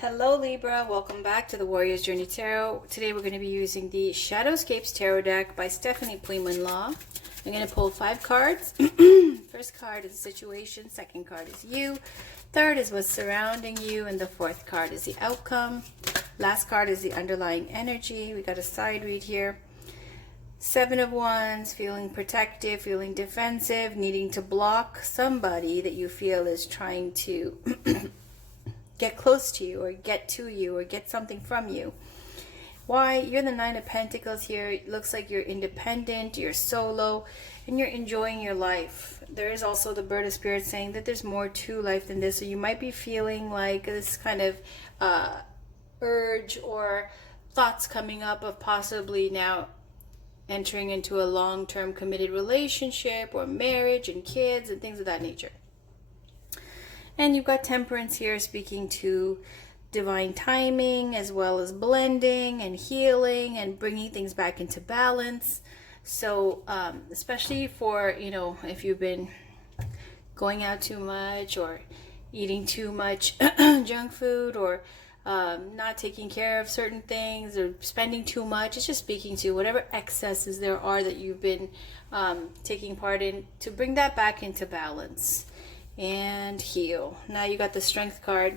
Hello Libra, welcome back to the Warrior's Journey Tarot. Today we're going to be using the Shadowscapes Tarot deck by Stephanie Pleeman-Law. I'm going to pull 5 cards. First card is the situation, second card is you, third is what's surrounding you, and the fourth card is the outcome. Last card is the underlying energy. We got a side read here. 7 of Wands, feeling protective, feeling defensive, needing to block somebody that you feel is trying to get close to you or get to you or get something from you. Why? You're the 9 of Pentacles here. It looks like you're independent, you're solo, and you're enjoying your life. There is also the Bird of Spirit saying that there's more to life than this. So you might be feeling like this kind of urge or thoughts coming up of possibly now entering into a long-term committed relationship or marriage and kids and things of that nature. And you've got Temperance here speaking to divine timing as well as blending and healing and bringing things back into balance. So especially for, if you've been going out too much or eating too much junk food or not taking care of certain things or spending too much, it's just speaking to whatever excesses there are that you've been taking part in to bring that back into balance and heal. Now you got the Strength card.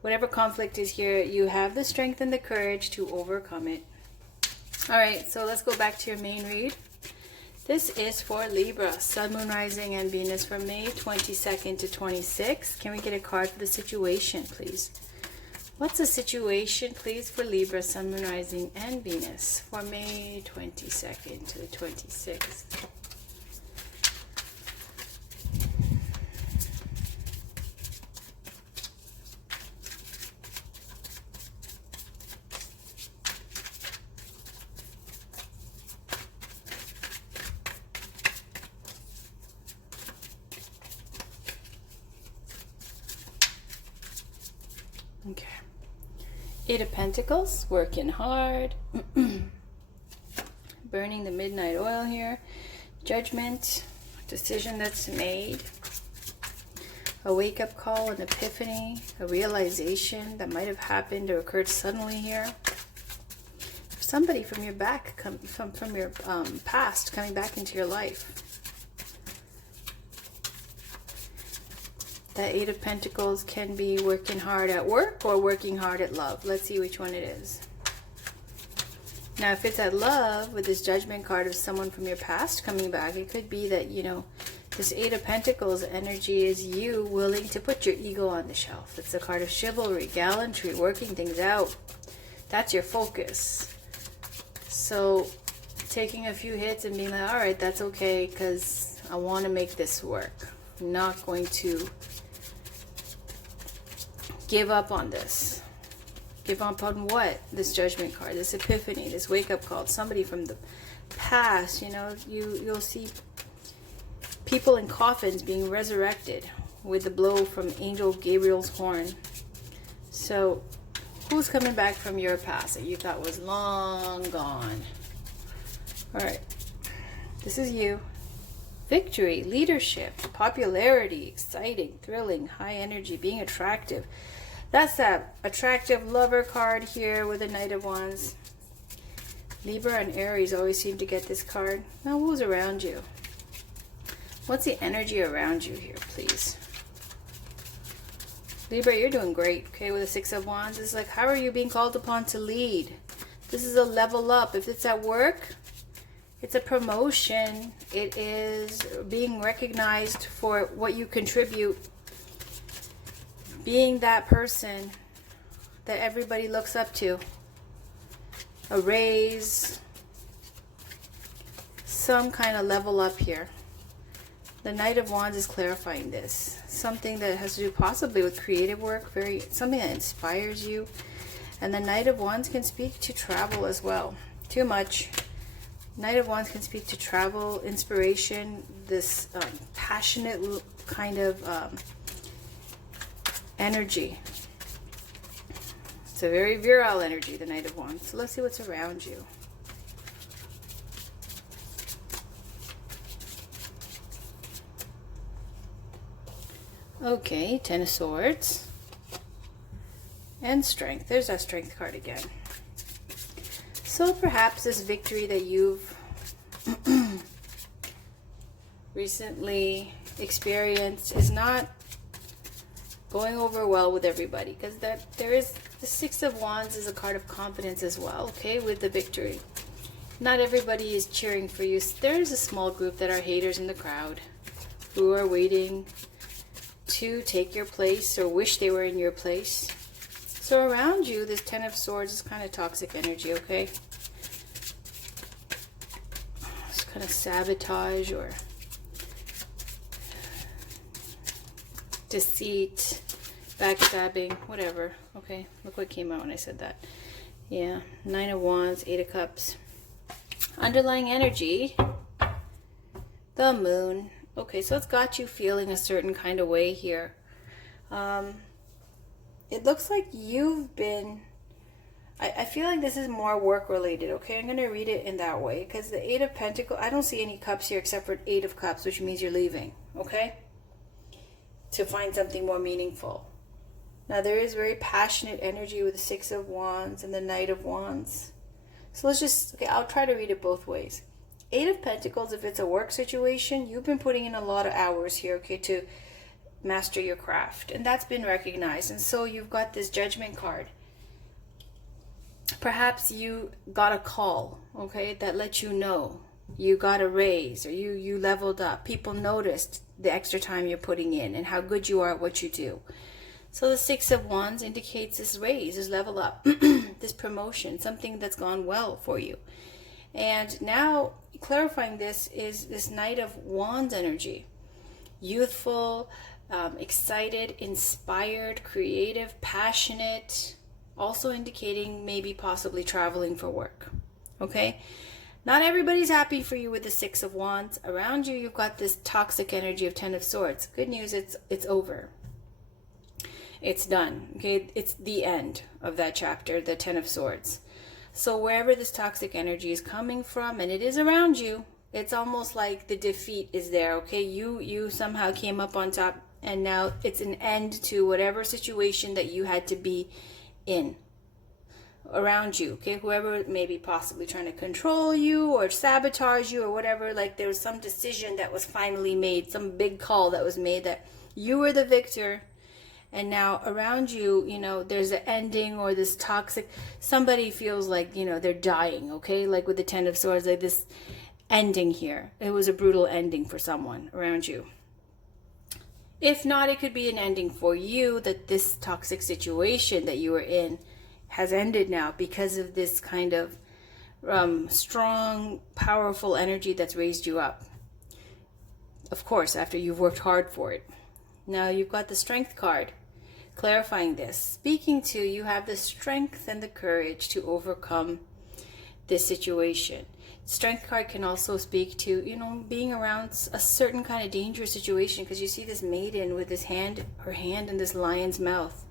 Whatever conflict is here, you have the strength and the courage to overcome it. All right, so let's go back to your main read. This is for Libra, Sun, Moon, Rising, and Venus for May 22nd to 26. Can we get a card for the situation, please? What's the situation, please, for Libra, Sun, Moon, Rising, and Venus for May 22nd to the 26th? Okay. 8 of Pentacles, working hard. Burning the midnight oil here. Judgment, decision that's made. A wake-up call, an epiphany, a realization that might have happened or occurred suddenly here. Somebody from your back, from your past coming back into your life. That 8 of Pentacles can be working hard at work or working hard at love. Let's see which one it is. Now, if it's at love, with this Judgment card of someone from your past coming back, it could be that, this 8 of Pentacles energy is you willing to put your ego on the shelf. It's a card of chivalry, gallantry, working things out. That's your focus. So, taking a few hits and being like, all right, that's okay, because I want to make this work. I'm not going to give up on this. Give up on what? This Judgment card, this epiphany, this wake-up call. Somebody from the past, you'll see people in coffins being resurrected with the blow from Angel Gabriel's horn. So, who's coming back from your past that you thought was long gone? Alright. This is you. Victory, leadership, popularity, exciting, thrilling, high energy, being attractive. That's that attractive lover card here with the Knight of Wands. Libra and Aries always seem to get this card. Now, who's around you? What's the energy around you here, please? Libra, you're doing great, okay, with the 6 of Wands. It's like, how are you being called upon to lead? This is a level up. If it's at work, it's a promotion. It is being recognized for what you contribute. Being that person that everybody looks up to. A raise. Some kind of level up here. The Knight of Wands is clarifying this. Something that has to do possibly with creative work. Something that inspires you. And the Knight of Wands can speak to travel as well. Too much. Knight of Wands can speak to travel, inspiration, this passionate kind of energy. It's a very virile energy, the Knight of Wands. So let's see what's around you. Okay, 10 of Swords. and strength. There's that strength card again. So perhaps this victory that you've recently experienced is not going over well with everybody, because there is the Six of Wands is a card of confidence as well, okay, with the victory. Not everybody is cheering for you. There is a small group that are haters in the crowd who are waiting to take your place or wish they were in your place. So around you, this Ten of Swords is kind of toxic energy, okay? It's kind of sabotage or deceit, backstabbing, whatever. Okay, look what came out when I said that. Yeah, Nine of Wands, Eight of Cups. Underlying energy, the Moon. Okay, so it's got you feeling a certain kind of way here. It looks like you've been... I feel like this is more work related, okay? I'm going to read it in that way, because the Eight of Pentacles, I don't see any cups here except for Eight of Cups, which means you're leaving, okay? To find something more meaningful. Now, there is very passionate energy with the Six of Wands and the Knight of Wands. So let's just, okay, I'll try to read it both ways. Eight of Pentacles, if it's a work situation, you've been putting in a lot of hours here, okay, to master your craft. And that's been recognized. And so you've got this Judgment card. Perhaps you got a call, okay, that let you know you got a raise or you leveled up. People noticed the extra time you're putting in and how good you are at what you do. So the Six of Wands indicates this raise, this level up, this promotion, something that's gone well for you. And now clarifying this is this Knight of Wands energy. Youthful, excited, inspired, creative, passionate, also indicating maybe possibly traveling for work. Okay? Not everybody's happy for you with the Six of Wands. Around you, you've got this toxic energy of Ten of Swords. Good news, it's over. It's done. Okay? It's the end of that chapter, the Ten of Swords. So wherever this toxic energy is coming from, and it is around you, it's almost like the defeat is there, okay? You somehow came up on top, and now it's an end to whatever situation that you had to be in around you, okay? Whoever may be possibly trying to control you or sabotage you or whatever, like there was some decision that was finally made, some big call that was made that you were the victor. And now around you, you know, there's an ending or this toxic, somebody feels like, you know, they're dying, okay? Like with the Ten of Swords, like this ending here. It was a brutal ending for someone around you. If not, it could be an ending for you, that this toxic situation that you were in has ended now because of this kind of strong, powerful energy that's raised you up. Of course, after you've worked hard for it. Now you've got the Strength card. Clarifying this, speaking to you have the strength and the courage to overcome this situation. Strength card can also speak to, you know, being around a certain kind of dangerous situation, because you see this maiden with this her hand in this lion's mouth.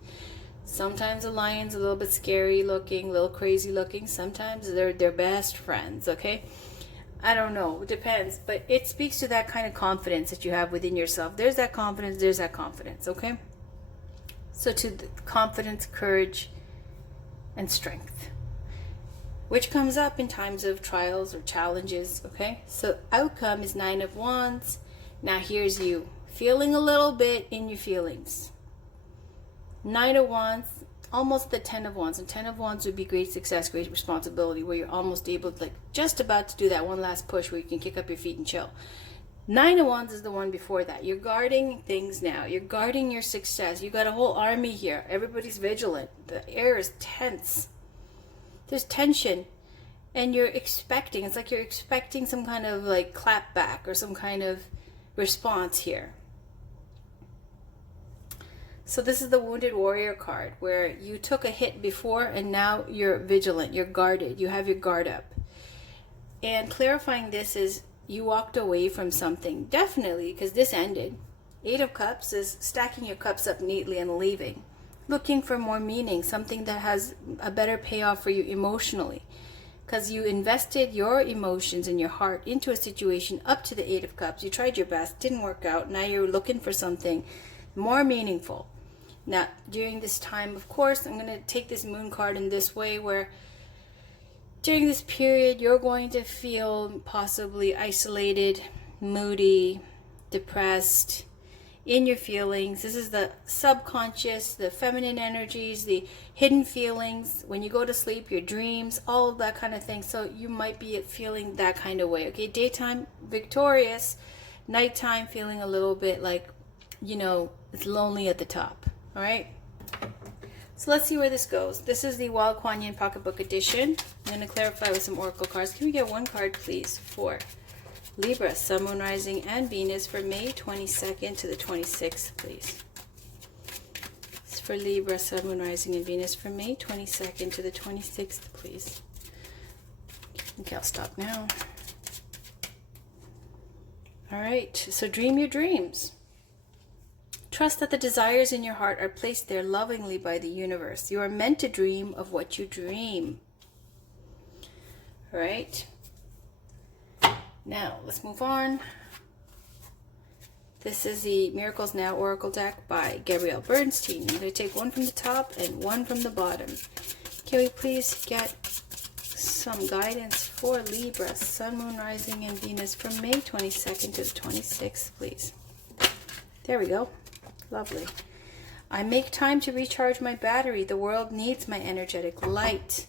Sometimes the lion's a little bit scary looking, a little crazy looking. Sometimes they're best friends, okay? I don't know, it depends, but it speaks to that kind of confidence that you have within yourself. There's that confidence, okay? So to the confidence, courage, and strength, which comes up in times of trials or challenges, okay? So outcome is Nine of Wands. Now here's you, feeling a little bit in your feelings. Nine of Wands, almost the Ten of Wands. And Ten of Wands would be great success, great responsibility, where you're almost able to, like, just about to do that one last push where you can kick up your feet and chill. Nine of Wands is the one before that. You're guarding things now. You're guarding your success. You got a whole army here. Everybody's vigilant. The air is tense. There's tension. And you're expecting, it's like you're expecting some kind of like clap back or some kind of response here. So this is the Wounded Warrior card, where you took a hit before and now you're vigilant, you're guarded, you have your guard up. And clarifying this is you walked away from something, definitely, because this ended. Eight of Cups is stacking your cups up neatly and leaving. Looking for more meaning, something that has a better payoff for you emotionally. Because you invested your emotions and your heart into a situation up to the Eight of Cups. You tried your best, didn't work out. Now you're looking for something more meaningful. Now, during this time, of course, I'm going to take this moon card in this way where during this period, you're going to feel possibly isolated, moody, depressed in your feelings. This is the subconscious, the feminine energies, the hidden feelings. When you go to sleep, your dreams, all of that kind of thing. So you might be feeling that kind of way. Okay, daytime, victorious. Nighttime, feeling a little bit like, you know, it's lonely at the top. All right. So let's see where this goes. This is the Wild Kuan Yin Pocketbook Edition. I'm going to clarify with some oracle cards. Can we get one card, please, for Libra, Sun, Moon, Rising, and Venus for May 22nd to the 26th, please. It's for Libra, Sun, Moon, Rising, and Venus for May 22nd to the 26th, please. Okay, I'll stop now. All right, so dream your dreams. Trust that the desires in your heart are placed there lovingly by the universe. You are meant to dream of what you dream. All right. Now, let's move on. This is the Miracles Now Oracle deck by Gabrielle Bernstein. I'm going to take one from the top and one from the bottom. Can we please get some guidance for Libra, Sun, Moon, Rising, and Venus from May 22nd to the 26th, please? There we go. Lovely. I make time to recharge my battery. The world needs my energetic light.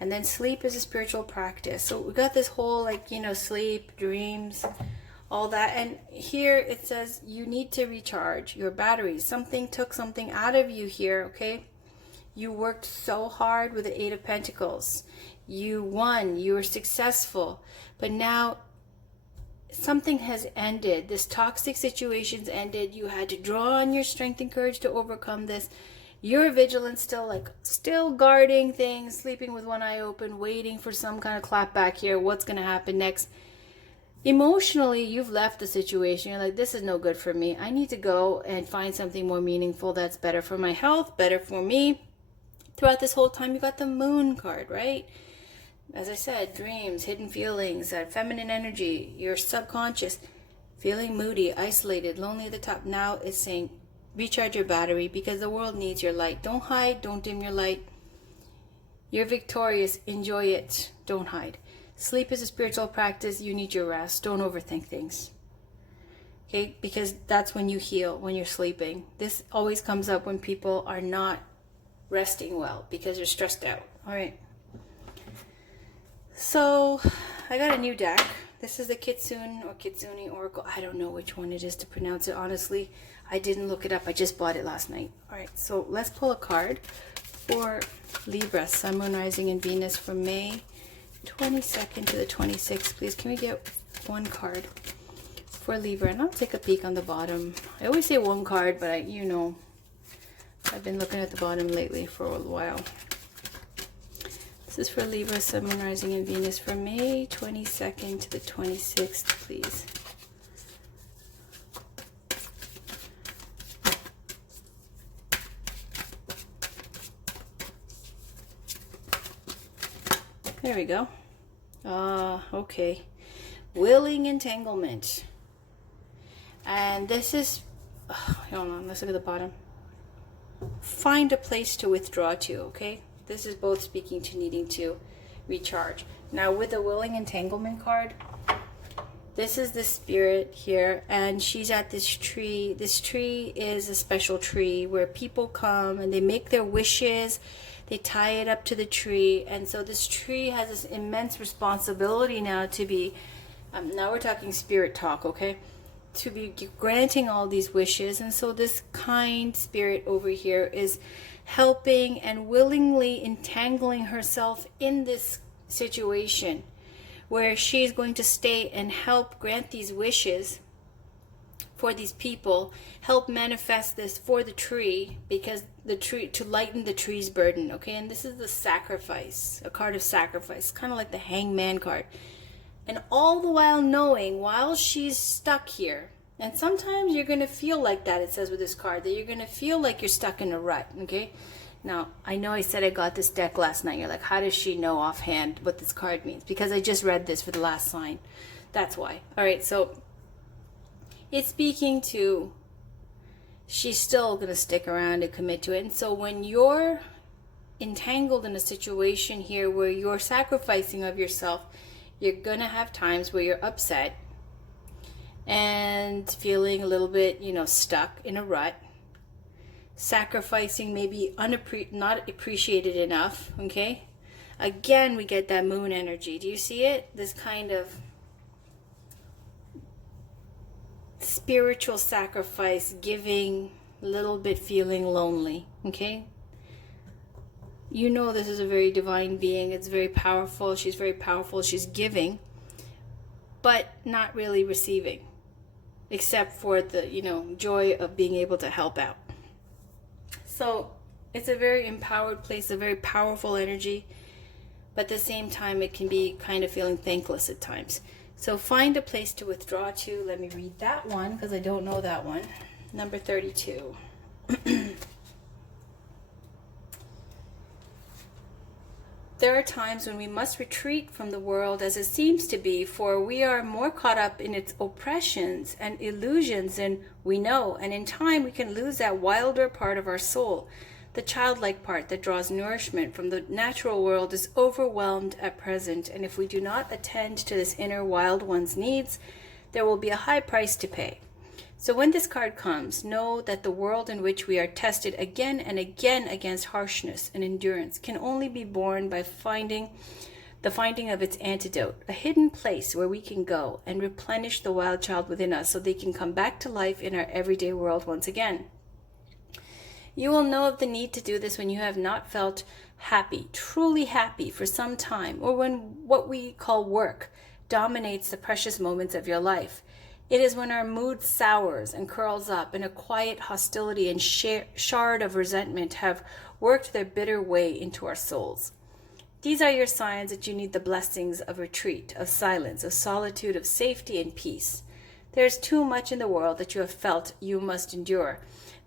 And then sleep is a spiritual practice. So we got this whole, like, you know, sleep, dreams, all that. And here it says you need to recharge your batteries. Something took something out of you here, okay? You worked so hard with the Eight of Pentacles. You won. You were successful. But now something has ended. This toxic situation's ended. You had to draw on your strength and courage to overcome this. You're vigilant still guarding things, sleeping with one eye open, waiting for some kind of clap back here. What's going to happen next? Emotionally, you've left the situation. You're like, this is no good for me. I need to go and find something more meaningful that's better for my health, better for me. Throughout this whole time, you got the Moon card, right? As I said, dreams, hidden feelings, that feminine energy, your subconscious, feeling moody, isolated, lonely at the top. Now it's saying, recharge your battery because the world needs your light. Don't hide. Don't dim your light. You're victorious. Enjoy it. Don't hide. Sleep is a spiritual practice. You need your rest. Don't overthink things. Okay? Because that's when you heal, when you're sleeping. This always comes up when people are not resting well because they're stressed out. All right. So I got a new deck. This is the Kitsune or Kitsune Oracle. I don't know which one it is to pronounce it, honestly. I didn't look it up. I just bought it last night. All right, so let's pull a card for Libra, Sun, Moon, Rising, and Venus from May 22nd to the 26th. Please, can we get one card for Libra? And I'll take a peek on the bottom. I always say one card, but I've been looking at the bottom lately for a while. This is for Libra, Sun, Moon, Rising, and Venus from May 22nd to the 26th, please. There we go. Okay. Willing entanglement. And this is, hold on, let's look at the bottom. Find a place to withdraw to, okay? This is both speaking to needing to recharge. Now with the willing entanglement card, this is the spirit here, and she's at this tree. This tree is a special tree where people come and they make their wishes. They tie it up to the tree, and so this tree has this immense responsibility now to be, now we're talking spirit talk, okay? To be granting all these wishes. And so this kind spirit over here is helping and willingly entangling herself in this situation where she's going to stay and help grant these wishes for these people, help manifest this for the tree, because the tree, to lighten the tree's burden, okay? And this is the sacrifice, a card of sacrifice, kind of like the Hangman card. And all the while knowing, while she's stuck here, and sometimes you're going to feel like that, it says with this card, that you're going to feel like you're stuck in a rut, okay? Now, I know I said I got this deck last night. You're like, how does she know offhand what this card means? Because I just read this for the last sign. That's why. All right, so it's speaking to she's still going to stick around and commit to it. And so when you're entangled in a situation here where you're sacrificing of yourself, you're going to have times where you're upset and feeling a little bit, stuck in a rut. Sacrificing maybe not appreciated enough, okay? Again, we get that moon energy. Do you see it? This kind of spiritual sacrifice, giving, a little bit feeling lonely, okay? This is a very divine being. It's very powerful. She's very powerful. She's giving, but not really receiving, except for the, joy of being able to help out. So it's a very empowered place, a very powerful energy, but at the same time, it can be kind of feeling thankless at times. So find a place to withdraw to. Let me read that one because I don't know that one. Number 32. There are times when we must retreat from the world as it seems to be, for we are more caught up in its oppressions and illusions than we know, and in time we can lose that wilder part of our soul. The childlike part that draws nourishment from the natural world is overwhelmed at present, and if we do not attend to this inner wild one's needs, there will be a high price to pay. So when this card comes, know that the world in which we are tested again and again against harshness and endurance can only be borne by finding of its antidote, a hidden place where we can go and replenish the wild child within us so they can come back to life in our everyday world once again. You will know of the need to do this when you have not felt happy, truly happy for some time, or when what we call work dominates the precious moments of your life. It is when our mood sours and curls up and a quiet hostility and shard of resentment have worked their bitter way into our souls. These are your signs that you need the blessings of retreat, of silence, of solitude, of safety and peace. There is too much in the world that you have felt you must endure.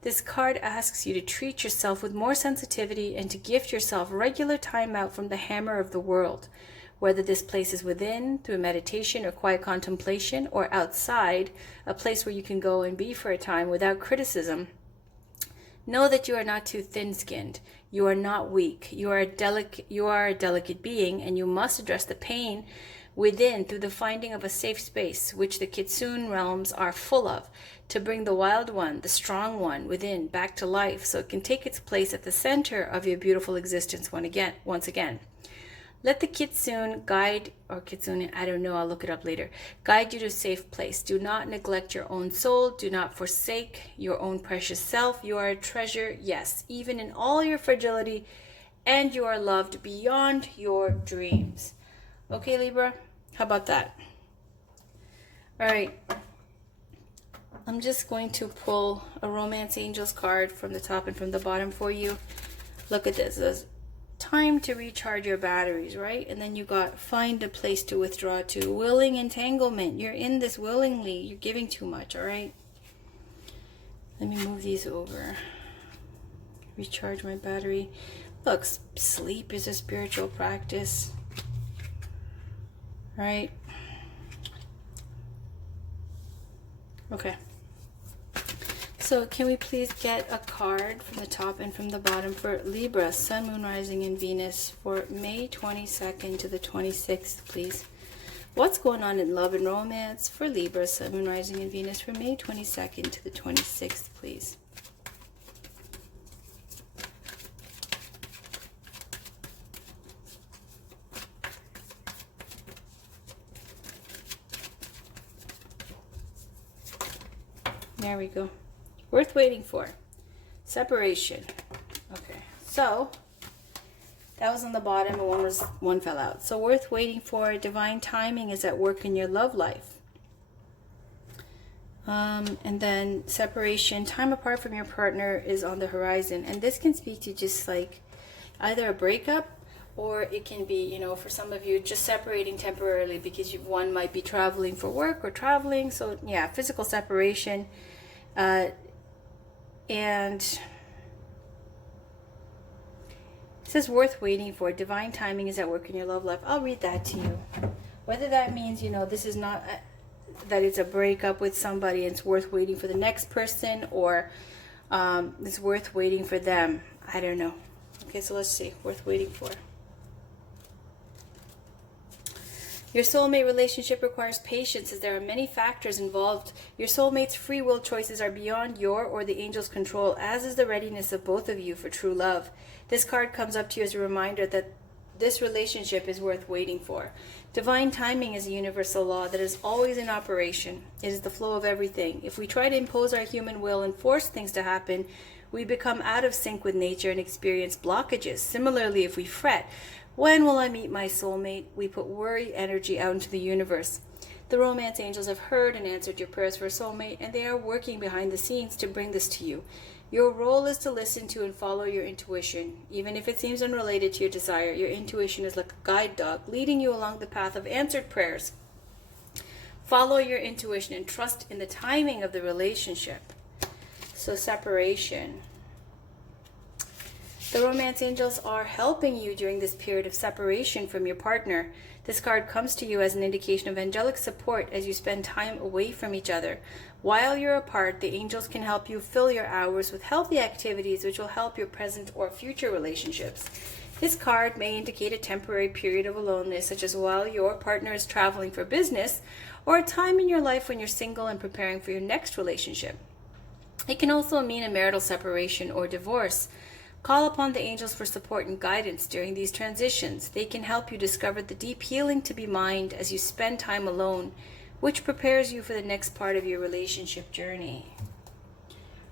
This card asks you to treat yourself with more sensitivity and to gift yourself regular time out from the hammer of the world. Whether this place is within, through meditation or quiet contemplation, or outside, a place where you can go and be for a time without criticism, know that you are not too thin-skinned. You are not weak. You are a delicate being, and you must address the pain within through the finding of a safe space, which the Kitsune realms are full of, to bring the wild one, the strong one within, back to life, so it can take its place at the center of your beautiful existence once again. Let the Kitsune guide you to a safe place. Do not neglect your own soul. Do not forsake your own precious self. You are a treasure, yes, even in all your fragility, and you are loved beyond your dreams. Okay, Libra, how about that? All right, I'm just going to pull a Romance Angels card from the top and from the bottom for you. Look at this. There's time to recharge your batteries, right? And then you got find a place to withdraw to. Willing entanglement. You're in this willingly. You're giving too much, all right? Let me move these over. Recharge my battery. Look, sleep is a spiritual practice, right? Okay. So can we please get a card from the top and from the bottom for Libra, Sun, Moon, Rising, and Venus for May 22nd to the 26th, please? What's going on in love and romance for Libra, Sun, Moon, Rising, and Venus for May 22nd to the 26th, please? There we go. Worth waiting for. Separation. Okay, so that was on the bottom and one fell out. So worth waiting for. Divine timing is at work in your love life. And then separation, time apart from your partner is on the horizon. And this can speak to just like either a breakup, or it can be, you know, for some of you, just separating temporarily because one might be traveling for work or traveling. So yeah, physical separation. And it says worth waiting for. Divine timing is at work in your love life. I'll read that to you. Whether that means, you know, this is not that it's a breakup with somebody and it's worth waiting for the next person, or It's worth waiting for them. I don't know. Okay, so let's see. Worth waiting for. Your soulmate relationship requires patience as there are many factors involved. Your soulmate's free will choices are beyond your or the angel's control, as is the readiness of both of you for true love. This card comes up to you as a reminder that this relationship is worth waiting for. Divine timing is a universal law that is always in operation. It is the flow of everything. If we try to impose our human will and force things to happen, we become out of sync with nature and experience blockages. Similarly, if we fret, when will I meet my soulmate? We put worry energy out into the universe. The romance angels have heard and answered your prayers for a soulmate, and they are working behind the scenes to bring this to you. Your role is to listen to and follow your intuition. Even if it seems unrelated to your desire, your intuition is like a guide dog leading you along the path of answered prayers. Follow your intuition and trust in the timing of the relationship. So separation. The romance angels are helping you during this period of separation from your partner. This card comes to you as an indication of angelic support as you spend time away from each other. While you're apart, the angels can help you fill your hours with healthy activities which will help your present or future relationships. This card may indicate a temporary period of aloneness, such as while your partner is traveling for business, or a time in your life when you're single and preparing for your next relationship. It can also mean a marital separation or divorce. Call upon the angels for support and guidance during these transitions. They can help you discover the deep healing to be mined as you spend time alone, which prepares you for the next part of your relationship journey.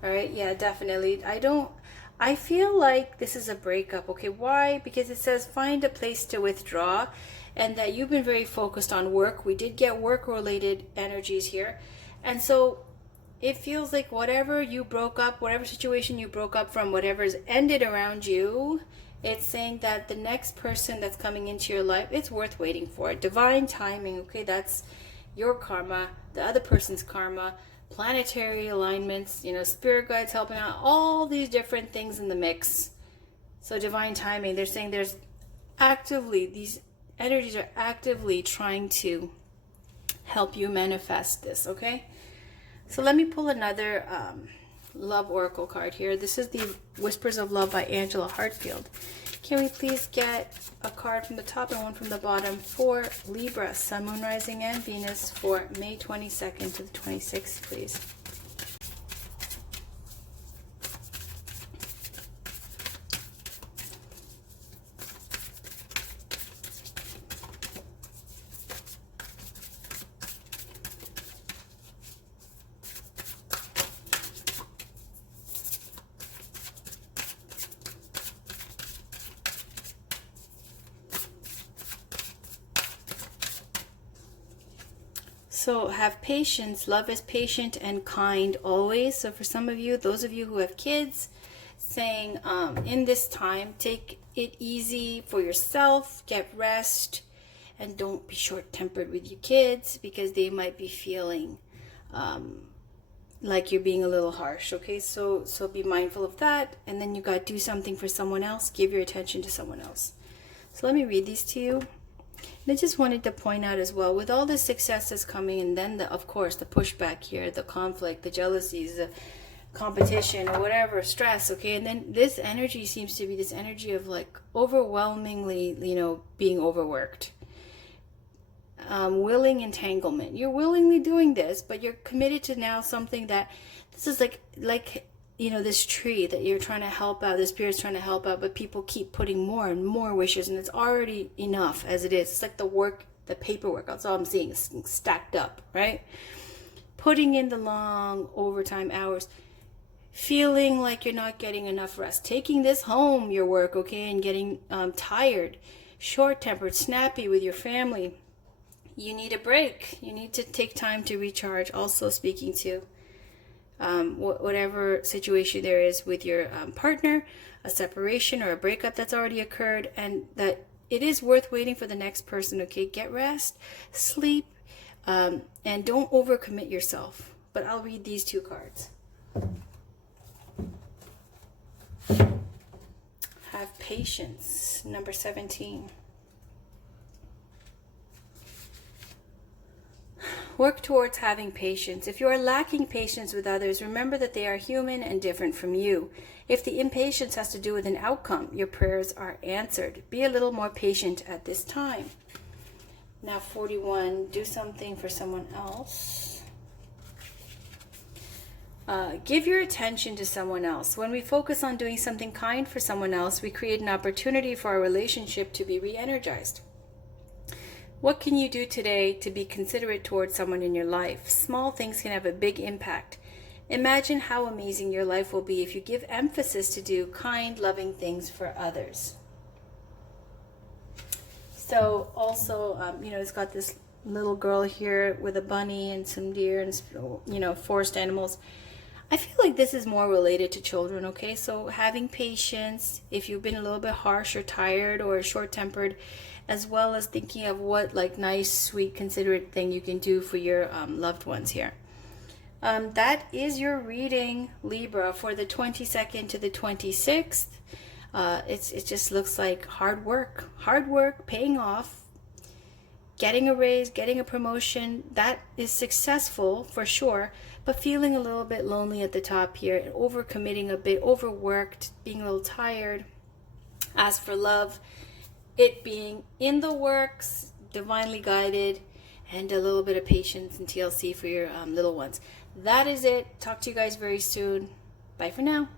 All right, yeah, definitely. I feel like this is a breakup. Okay, why? Because it says find a place to withdraw, and that you've been very focused on work. We did get work-related energies here. And so it feels like whatever you broke up, whatever situation you broke up from, whatever's ended around you, it's saying that the next person that's coming into your life, it's worth waiting for. Divine timing, okay, that's your karma, the other person's karma, planetary alignments, spirit guides helping out, all these different things in the mix. So divine timing, they're saying these energies are actively trying to help you manifest this, okay? So let me pull another love oracle card here. This is the Whispers of Love by Angela Hartfield. Can we please get a card from the top and one from the bottom for Libra, Sun, Moon, Rising, and Venus for May 22nd to the 26th, please? So have patience. Love is patient and kind always. So for some of you, those of you who have kids, saying in this time, take it easy for yourself, get rest, and don't be short-tempered with your kids because they might be feeling like you're being a little harsh. Okay, so be mindful of that. And then you got to do something for someone else. Give your attention to someone else. So let me read these to you. And I just wanted to point out as well, with all the successes coming, and then of course the pushback here, the conflict, the jealousies, the competition or whatever, stress, okay, and then this energy seems to be this energy of like overwhelmingly, being overworked. Willing entanglement. You're willingly doing this, but you're committed to now something that, this is like this tree that you're trying to help out, the spirit's trying to help out, but people keep putting more and more wishes, and it's already enough as it is. It's like the paperwork, that's all I'm seeing, is stacked up, right? Putting in the long overtime hours, feeling like you're not getting enough rest, taking this home, your work, okay, and getting tired, short-tempered, snappy with your family. You need a break. You need to take time to recharge. Also speaking to whatever situation there is with your partner, a separation or a breakup that's already occurred, and that it is worth waiting for the next person, okay? Get rest, sleep, and don't overcommit yourself. But I'll read these two cards. Have patience, number 17. Work towards having patience. If you are lacking patience with others, remember that they are human and different from you. If the impatience has to do with an outcome, your prayers are answered. Be a little more patient at this time. Now 41, do something for someone else. Give your attention to someone else. When we focus on doing something kind for someone else, we create an opportunity for our relationship to be re-energized. What can you do today to be considerate towards someone in your life? Small things can have a big impact. Imagine how amazing your life will be if you give emphasis to do kind, loving things for others. So also, it's got this little girl here with a bunny and some deer and, forest animals. I feel like this is more related to children, okay? So having patience, if you've been a little bit harsh or tired or short-tempered, as well as thinking of what nice, sweet, considerate thing you can do for your loved ones here. That is your reading, Libra, for the 22nd to the 26th. It just looks like hard work, paying off. Getting a raise, getting a promotion, that is successful for sure, but feeling a little bit lonely at the top here, overcommitting a bit, overworked, being a little tired. As for love, it being in the works, divinely guided, and a little bit of patience and TLC for your little ones. That is it. Talk to you guys very soon. Bye for now.